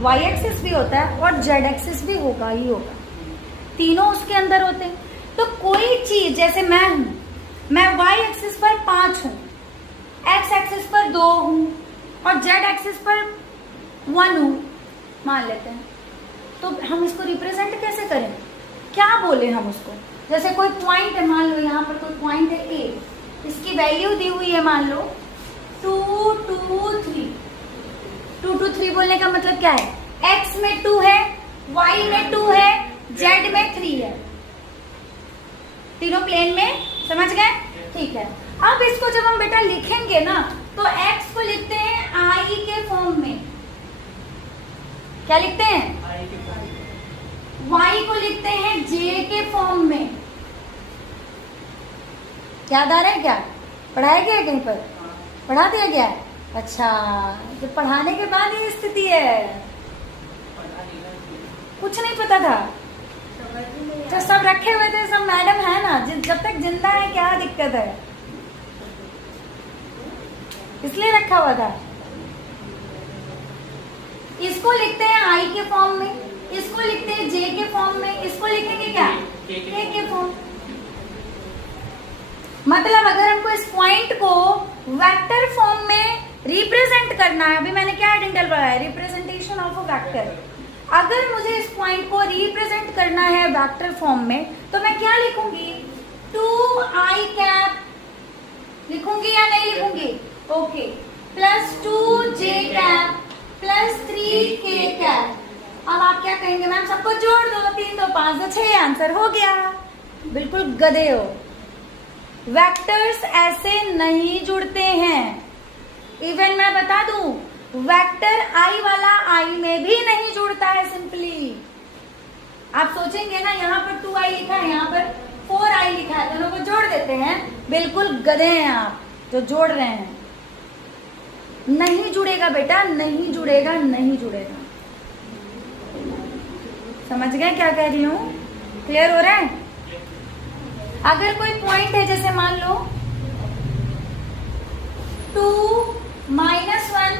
Y axis भी होता है और जेड एक्सिस भी होगा ही होगा, तीनों उसके अंदर होते हैं। तो कोई चीज, जैसे मैं हूं, मैं वाई एक्सिस पर 5 हूं, एक्स एक्सिस पर 2 हूं और जेड एक्सिस पर 1 हूं मान लेते हैं, तो हम इसको रिप्रेजेंट कैसे करें, क्या बोले हम उसको। जैसे कोई पॉइंट है, मान लो यहाँ पर कोई पॉइंट है ए, इसकी वैल्यू दी हुई है मान लो 2 2 3। 2 2 3 बोलने का मतलब क्या है, x में 2 है, y में 2 है, z में 3 है, तीनों प्लेन में, समझ गए। ठीक है, अब इसको जब हम बेटा लिखेंगे ना, तो x को लिखते हैं i के फॉर्म में, क्या लिखते हैं, y को लिखते हैं j के फॉर्म में। याद आ रहा है क्या, पढ़ाया गया है कहीं पर, पढ़ा दिया गया है। अच्छा, जो पढ़ाने के बाद ये स्थिति है, कुछ नहीं पता था, तो सब रखे हुए थे, सब मैडम है ना, जब तक जिंदा है क्या दिक्कत है, इसलिए रखा हुआ था। इसको लिखते हैं आई के फॉर्म में, इसको लिखते हैं जे के फॉर्म में, इसको लिखेंगे क्या, के के फॉर्म। मतलब अगर हमको इस पॉइंट को वेक्टर फॉर्म में रिप्रेजेंट करना है, अभी मैंने क्या आइडेंटिकल पढ़ाया, रिप्रेजेंटेशन ऑफ अ वेक्टर। अगर मुझे इस पॉइंट को रिप्रेजेंट करना है वेक्टर फॉर्म में, तो मैं क्या लिखूंगी, 2i कैप लिखूंगी या नहीं लिखूंगी, okay, plus 2j cap plus 3k cap. अब आप क्या कहेंगे, मैम सबको जोड़ दो, 3 2 5 2 6, आंसर हो गया। बिल्कुल गधे हो, वेक्टर्स ऐसे नहीं जुड़ते हैं। इवन मैं बता दूं, वेक्टर आई वाला आई में भी नहीं जुड़ता है सिंपली। आप सोचेंगे ना, यहाँ पर 2i लिखा है, यहाँ पर 4i लिखा है, दोनों को जोड़ देते हैं। बिल्कुल गधे हैं आप जो जोड़ रहे हैं, नहीं जुड़ेगा बेटा, नहीं जुड़ेगा, नहीं जुड़ेगा। समझ गए क्या कह रही हूँ, क्लियर हो रहा है। अगर कोई पॉइंट है, जैसे मान लो 2 -1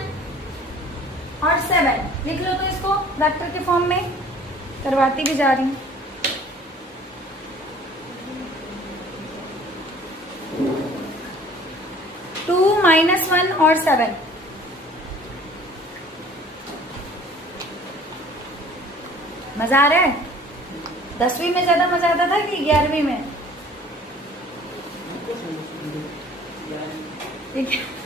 और 7 लिख लो, तो इसको वेक्टर के फॉर्म में करवाती भी जा रही हूं। -1 और 7, मजा आ रहा है। 10वीं में ज्यादा मजा आता था कि 11वीं में, ठीक है।